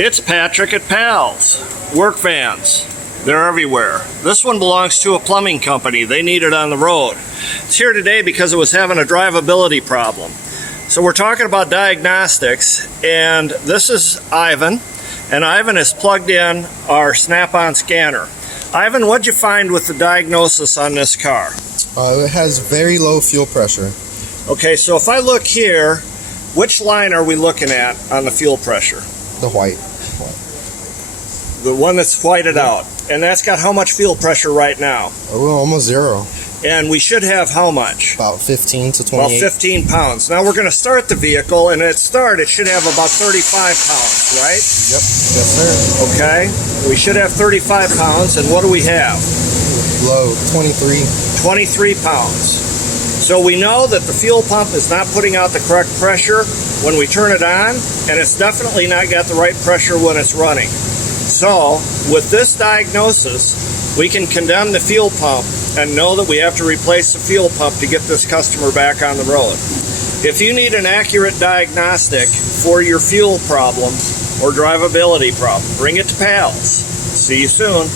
It's Patrick at Pals. Work vans. They're everywhere. This one belongs to a plumbing company. They need it on the road. It's here today because it was having a drivability problem. So we're talking about Diagnostics, and this is Ivan, and Ivan has plugged in our snap-on scanner. Ivan, what'd you find with the diagnosis on this car? It has very low fuel pressure. Okay, so if I look here, which line are we looking at on the fuel pressure? The white. The one that's whited out. And that's got how much fuel pressure right now? Oh, almost zero. And we should have how much? About 15 to 28. About 15 pounds. Now we're going to start the vehicle, and at start it should have about 35 pounds, right? Yep. Yes, sir. Okay. We should have 35 pounds, and what do we have? Low. 23. 23 pounds. So we know that the fuel pump is not putting out the correct pressure when we turn it on, and it's definitely not got the right pressure when it's running. So with this diagnosis, we can condemn the fuel pump and know that we have to replace the fuel pump to get this customer back on the road. If you need an accurate diagnostic for your fuel problem or drivability problem, bring it to Pals. See you soon.